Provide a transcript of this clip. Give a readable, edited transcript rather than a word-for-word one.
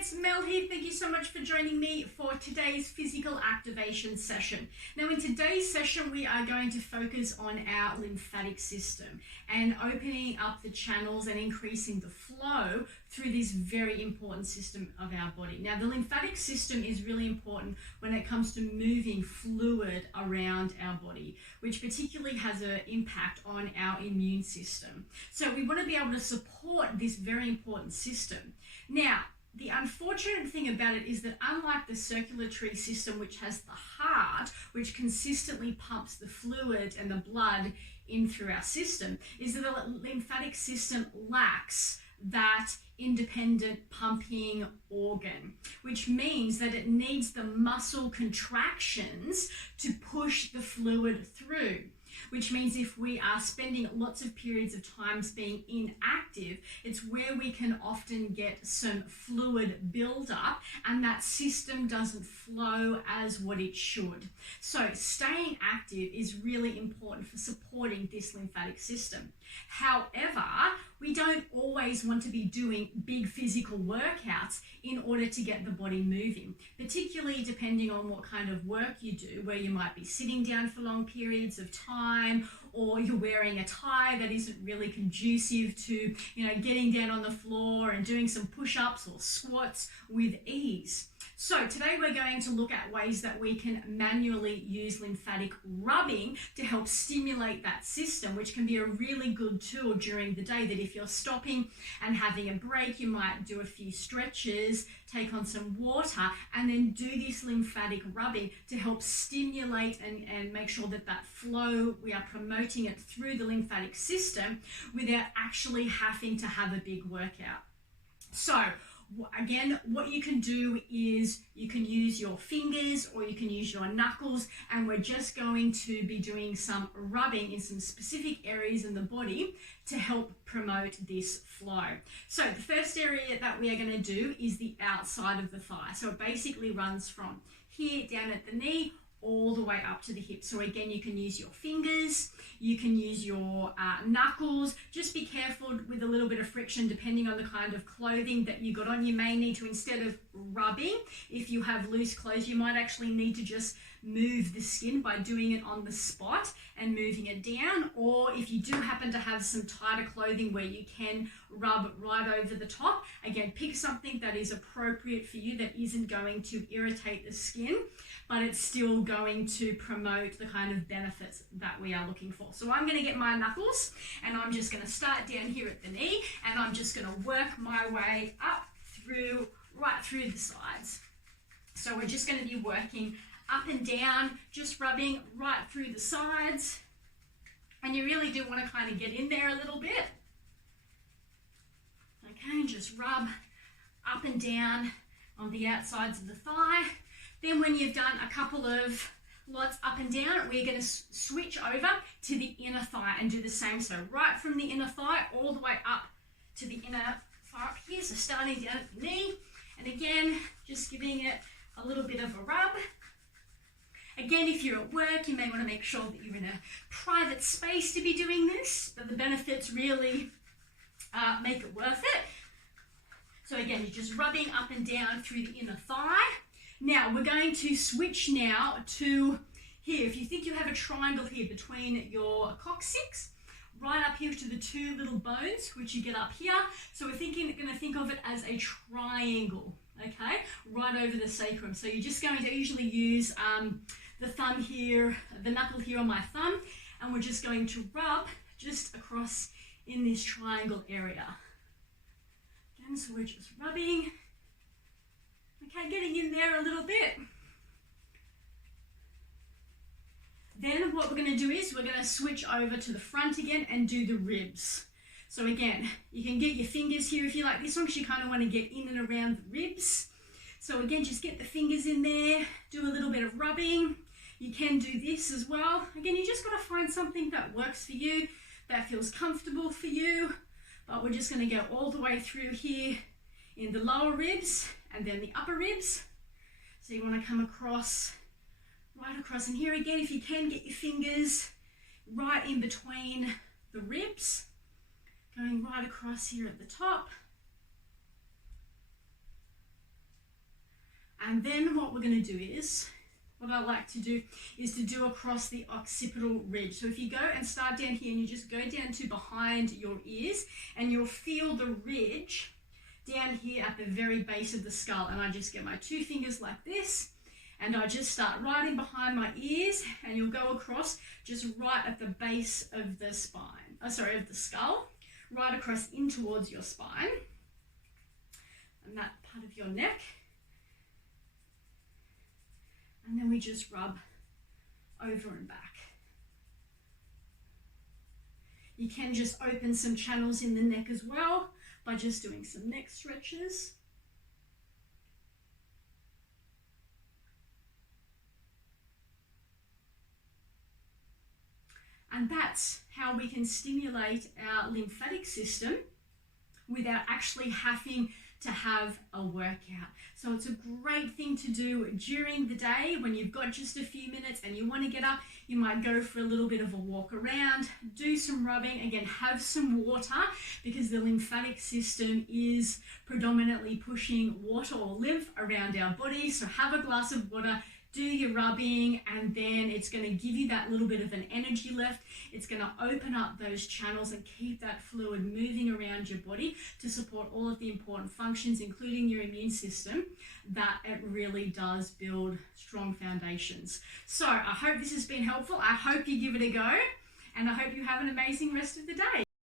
it's Mel here. Thank you so much for joining me for today's physical activation session. Now in today's session we are going to focus on our lymphatic system and opening up the channels and increasing the flow through this very important system of our body. Now the lymphatic system is really important when it comes to moving fluid around our body, which particularly has an impact on our immune system. So we want to be able to support this very important system. Now, the unfortunate thing about it is that unlike the circulatory system, which has the heart, which consistently pumps the fluid and the blood in through our system, is that the lymphatic system lacks that independent pumping organ, which means that it needs the muscle contractions to push the fluid through. Which means if we are spending lots of periods of times being inactive, it's where we can often get some fluid buildup and that system doesn't flow as what it should. So staying active is really important for supporting this lymphatic system. However, we don't always want to be doing big physical workouts in order to get the body moving, particularly depending on what kind of work you do, where you might be sitting down for long periods of time, or you're wearing a tie that isn't really conducive to, getting down on the floor and doing some push-ups or squats with ease. So today we're going to look at ways that we can manually use lymphatic rubbing to help stimulate that system, which can be a really good tool during the day, that if you're stopping and having a break, you might do a few stretches, take on some water, and then do this lymphatic rubbing to help stimulate and make sure that that flow, we are promoting it through the lymphatic system without actually having to have a big workout. So again, what you can do is you can use your fingers or you can use your knuckles, and we're just going to be doing some rubbing in some specific areas in the body to help promote this flow. So the first area that we are going to do is the outside of the thigh. So it basically runs from here down at the knee all the way up to the hip. So again, you can use your fingers, you can use your knuckles. Just be careful with a little bit of friction depending on the kind of clothing that you got on. You may need to, instead of rubbing, if you have loose clothes, you might actually need to just move the skin by doing it on the spot and moving it down. Or if you do happen to have some tighter clothing where you can rub right over the top, again, pick something that is appropriate for you, that isn't going to irritate the skin, but it's still going to promote the kind of benefits that we are looking for. So I'm going to get my knuckles and I'm just going to start down here at the knee, and I'm just going to work my way up through, right through the sides. So we're just going to be working up and down, just rubbing right through the sides. And you really do want to kind of get in there a little bit. Okay, just rub up and down on the outsides of the thigh. Then when you've done a couple of lots up and down, we're going to switch over to the inner thigh and do the same. So right from the inner thigh all the way up to the inner thigh up here. So starting down at the knee, and again, just giving it a little bit of a rub. Again, if you're at work, you may want to make sure that you're in a private space to be doing this, but the benefits really make it worth it. So again, you're just rubbing up and down through the inner thigh. Now, we're going to switch now to here. If you think you have a triangle here between your coccyx, right up here to the two little bones, which you get up here. So we're going to think of it as a triangle, okay? Right over the sacrum. So you're just going to usually use the thumb here, the knuckle here on my thumb, and we're just going to rub just across in this triangle area. Again, so we're just rubbing. Okay, getting in there a little bit. Then what we're going to do is we're going to switch over to the front again and do the ribs. So again, you can get your fingers here if you like this one, because you kind of want to get in and around the ribs. So again, just get the fingers in there, do a little bit of rubbing. You can do this as well. Again, you just got to find something that works for you, that feels comfortable for you. But we're just going to go all the way through here in the lower ribs and then the upper ribs. So you want to come across, right across. And here again, if you can, get your fingers right in between the ribs, going right across here at the top. And then what we're going to do is, what I like to do is to do across the occipital ridge. So if you go and start down here and you just go down to behind your ears, and you'll feel the ridge down here at the very base of the skull. And I just get my two fingers like this, and I just start right in behind my ears, and you'll go across just right at the base of the spine, of the skull, right across in towards your spine and that part of your neck. And then we just rub over and back. You can just open some channels in the neck as well by just doing some neck stretches. And that's how we can stimulate our lymphatic system without actually having to have a workout. So it's a great thing to do during the day when you've got just a few minutes and you want to get up. You might go for a little bit of a walk around, do some rubbing, again, have some water, because the lymphatic system is predominantly pushing water or lymph around our body. So have a glass of water, do your rubbing, and then it's going to give you that little bit of an energy lift. It's going to open up those channels and keep that fluid moving around your body to support all of the important functions, including your immune system, that it really does build strong foundations. So I hope this has been helpful. I hope you give it a go, and I hope you have an amazing rest of the day.